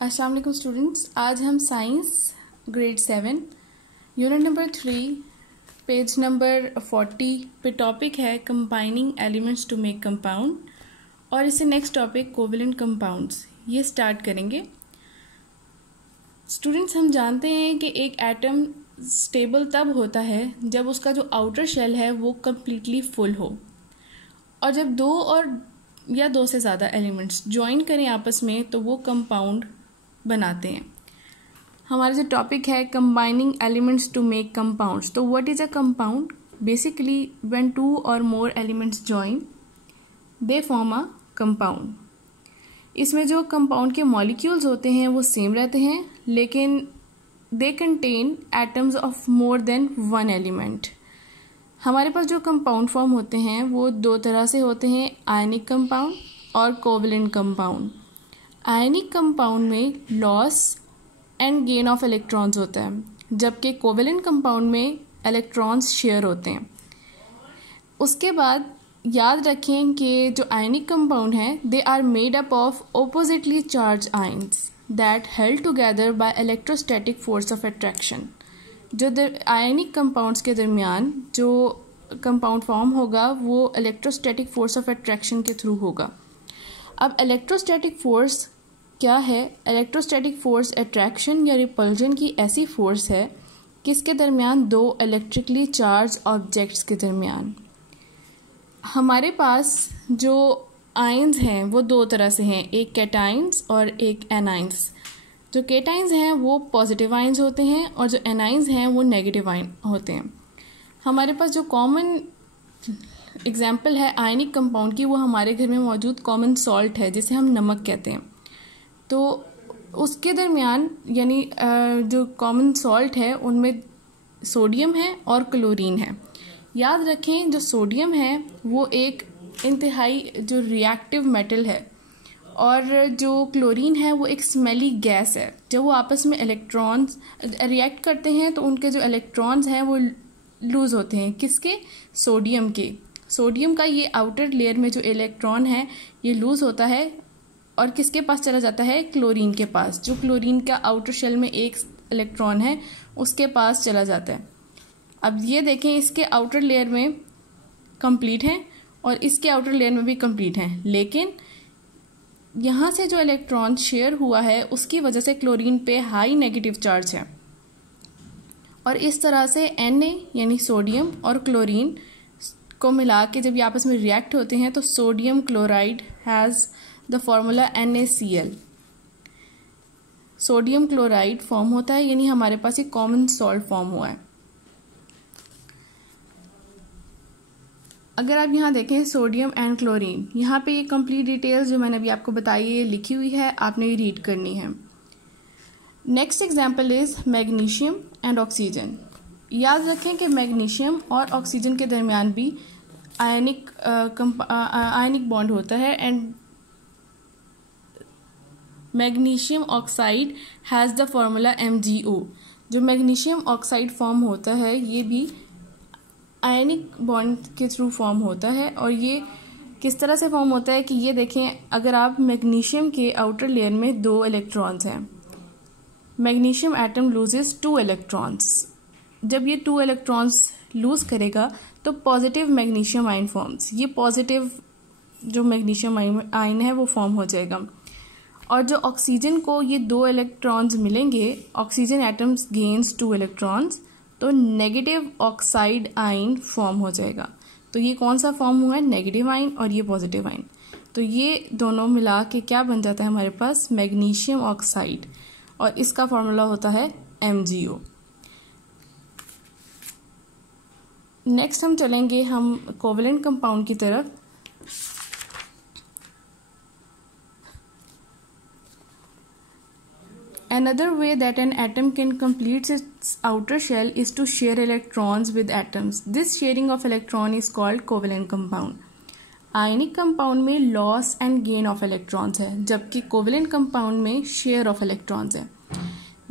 अस्सलाम वालेकुम स्टूडेंट्स, आज हम science grade 7 unit number 3 page number 40 पे टॉपिक है combining elements to make compound और इससे नेक्स्ट टॉपिक कोवेलेंट कंपाउंड्स ये स्टार्ट करेंगे। स्टूडेंट्स, हम जानते हैं कि एक एटम स्टेबल तब होता है जब उसका जो आउटर शेल है वो कम्प्लीटली फुल हो और जब दो या दो से ज़्यादा एलिमेंट्स ज्वाइन करें आपस में तो वो कंपाउंड बनाते हैं। हमारा जो टॉपिक है combining elements to make compounds, तो what is a compound? Basically when two और more elements join they form a compound. इसमें जो कंपाउंड के मॉलिक्यूल्स होते हैं वो सेम रहते हैं, लेकिन they contain atoms of more than one element. हमारे पास जो कंपाउंड फॉर्म होते हैं वो दो तरह से होते हैं, आयनिक कंपाउंड और कोवेलेंट कंपाउंड। आयनिक कंपाउंड में loss and gain of electrons होता है, जबकि कोवेलेंट कंपाउंड में इलेक्ट्रॉन्स शेयर होते हैं। उसके बाद याद रखें कि जो आयनिक कंपाउंड हैं they are made up of oppositely charge ions that held together by electrostatic force of attraction. जो आयनिक कंपाउंड्स के दरमियान जो कंपाउंड फॉर्म होगा वो इलेक्ट्रोस्टैटिक फोर्स ऑफ अट्रैक्शन के थ्रू होगा। अब इलेक्ट्रोस्टैटिक फोर्स क्या है? इलेक्ट्रोस्टैटिक फोर्स अट्रैक्शन या रिपल्जन की ऐसी फोर्स है किसके दरमियान? दो इलेक्ट्रिकली चार्ज ऑब्जेक्ट्स के दरमियान। हमारे पास जो आयन्स हैं वो दो तरह से हैं, एक कैटाइन्स और एक एनाइन्स। जो कैटाइन्स हैं वो पॉजिटिव आयन्स होते हैं और जो एनाइन्स हैं वो नेगेटिव आयन होते हैं। हमारे पास जो कॉमन एग्जाम्पल है आयनिक कंपाउंड की वो हमारे घर में मौजूद कॉमन सॉल्ट है जिसे हम नमक कहते हैं। तो उसके दरमियान यानी जो कॉमन सॉल्ट है उनमें सोडियम है और क्लोरीन है। याद रखें जो सोडियम है वो एक इंतहाई जो रिएक्टिव मेटल है और जो क्लोरीन है वो एक स्मेली गैस है। जब वो आपस में इलेक्ट्रॉन्स रिएक्ट करते हैं तो उनके जो इलेक्ट्रॉन्स हैं वो लूज होते हैं। किसके? सोडियम के। सोडियम का ये आउटर लेयर में जो इलेक्ट्रॉन है ये लूज होता है और किसके पास चला जाता है? क्लोरीन के पास। जो क्लोरीन का आउटर शेल में एक इलेक्ट्रॉन है उसके पास चला जाता है। अब ये देखें, इसके आउटर लेयर में कंप्लीट है और इसके आउटर लेयर में भी कंप्लीट है, लेकिन यहाँ से जो इलेक्ट्रॉन शेयर हुआ है उसकी वजह से क्लोरीन पे हाई नेगेटिव चार्ज है और इस तरह से Na यानी सोडियम और क्लोरीन को मिला के जब ये आपस में रिएक्ट होते हैं तो sodium chloride has the formula NaCl। Sodium chloride form होता है, यानी हमारे पास एक कॉमन सॉल्ट फॉर्म हुआ है। अगर आप यहाँ देखें सोडियम एंड क्लोरीन, यहाँ पे ये कंप्लीट डिटेल्स जो मैंने अभी आपको बताई है लिखी हुई है, आपने ये रीड करनी है। Next example is magnesium and oxygen. याद रखें कि मैग्नीशियम और ऑक्सीजन के दरमियान भी आयनिक बॉन्ड होता है and magnesium oxide has the formula MgO। जो मैग्नीशियम ऑक्साइड फॉर्म होता है ये भी आयनिक बॉन्ड के थ्रू फॉर्म होता है और ये किस तरह से फॉर्म होता है कि ये देखें, अगर आप मैग्नीशियम के आउटर लेयर में दो इलेक्ट्रॉन्स हैं, मैग्नीशियम एटम लूजेस 2 इलेक्ट्रॉन्स। जब ये 2 इलेक्ट्रॉन्स लूज करेगा तो पॉजिटिव मैग्नीशियम आयन फॉर्म्स। ये पॉजिटिव जो मैग्नीशियम आयन है वो फॉर्म हो जाएगा और जो ऑक्सीजन को ये 2 इलेक्ट्रॉन्स मिलेंगे, ऑक्सीजन एटम्स गेन्स 2 इलेक्ट्रॉन्स, तो नेगेटिव ऑक्साइड आयन फॉर्म हो जाएगा। तो ये कौन सा फॉर्म हुआ है? नेगेटिव आयन और ये पॉजिटिव आयन। तो ये दोनों मिला के क्या बन जाता है हमारे पास? मैग्नीशियम ऑक्साइड, और इसका फॉर्मूला होता है MgO। नेक्स्ट हम चलेंगे कोवेलेंट कंपाउंड की तरफ। Another way that an atom can complete its outer shell is to share electrons with atoms. This sharing of electron is called covalent compound. Ionic compound में loss and gain of electrons है, जबकि covalent compound में share of electrons है।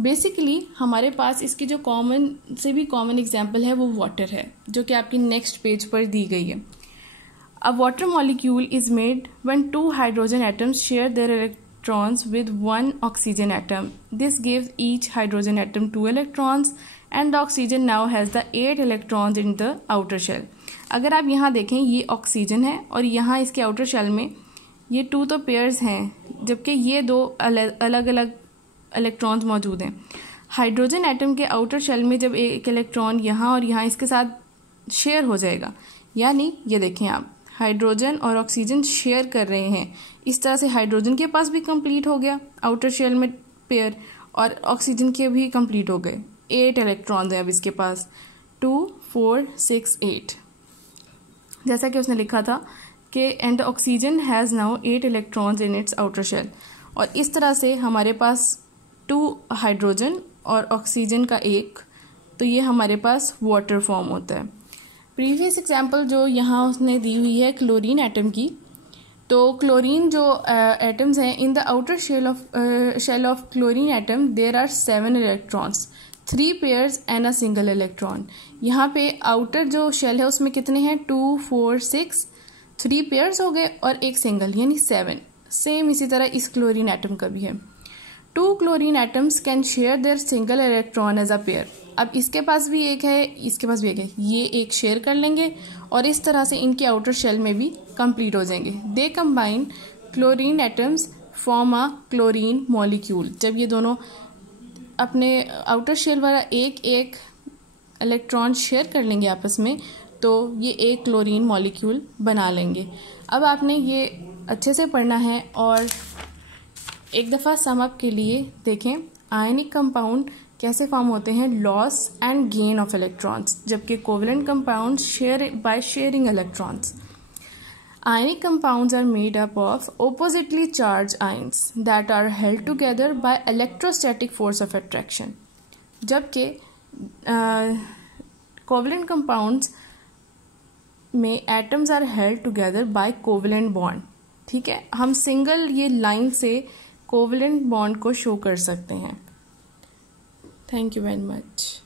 Basically हमारे पास इसकी जो common से भी कॉमन एग्जांपल है वो वाटर है, जो कि आपकी नेक्स्ट पेज पर दी गई है। A water molecule is made when two hydrogen atoms share their electrons with one oxygen atom. This gives each hydrogen atom 2 electrons and the oxygen now has the 8 electrons in the outer shell. अगर आप यहाँ देखें ये oxygen है और यहाँ इसके outer shell में ये 2 तो पेयर्स हैं जबकि ये 2 अलग अलग इलेक्ट्रॉन्स मौजूद हैं. हाइड्रोजन एटम के आउटर शेल में जब एक इलेक्ट्रॉन यहाँ और यहाँ इसके साथ शेयर हो जाएगा, यानी ये देखें आप हाइड्रोजन और ऑक्सीजन शेयर कर रहे हैं. इस तरह से हाइड्रोजन के पास भी कंप्लीट हो गया आउटर शेल में पेयर और ऑक्सीजन के भी कंप्लीट हो गए. 8 इलेक्ट्रॉन्स हैं अब इसके पास, 2 4 6 8, जैसा कि उसने लिखा था कि and oxygen has now 8 electrons in its outer shell. और इस तरह से हमारे पास 2 हाइड्रोजन और ऑक्सीजन का 1, तो ये हमारे पास वाटर फॉर्म होता है. प्रीवियस एग्जाम्पल जो यहाँ उसने दी हुई है क्लोरीन एटम की, तो क्लोरीन जो एटम्स हैं in the outer shell of chlorine atom there are 7 electrons, 3 pairs and a single electron. यहाँ पे आउटर जो शेल है उसमें कितने हैं 2 4 6, 3 पेयर्स हो गए और एक सिंगल यानी 7. सेम इसी तरह इस क्लोरीन एटम का भी है. 2 chlorine atoms can share their single electron as a pair. अब इसके पास भी एक है, इसके पास भी एक है, ये एक शेयर कर लेंगे और इस तरह से इनके आउटर शेल में भी कंप्लीट हो जाएंगे. They combine chlorine atoms form a chlorine molecule. जब ये दोनों अपने आउटर शेल वाला एक एक इलेक्ट्रॉन शेयर कर लेंगे आपस में, तो ये एक क्लोरीन मॉलिक्यूल बना लेंगे. अब आपने ये अच्छे से पढ़ना है और एक दफ़ा सम अप के लिए देखें आयनिक कंपाउंड कैसे फॉर्म होते हैं, loss and gain of electrons, जबकि covalent compound share by sharing electrons. Ionic compounds are made up of oppositely charged ions that are held together by electrostatic force of attraction. जबकि covalent compounds में atoms are held together by covalent bond. ठीक है, हम single ये line से covalent bond को show कर सकते हैं. Thank you very much.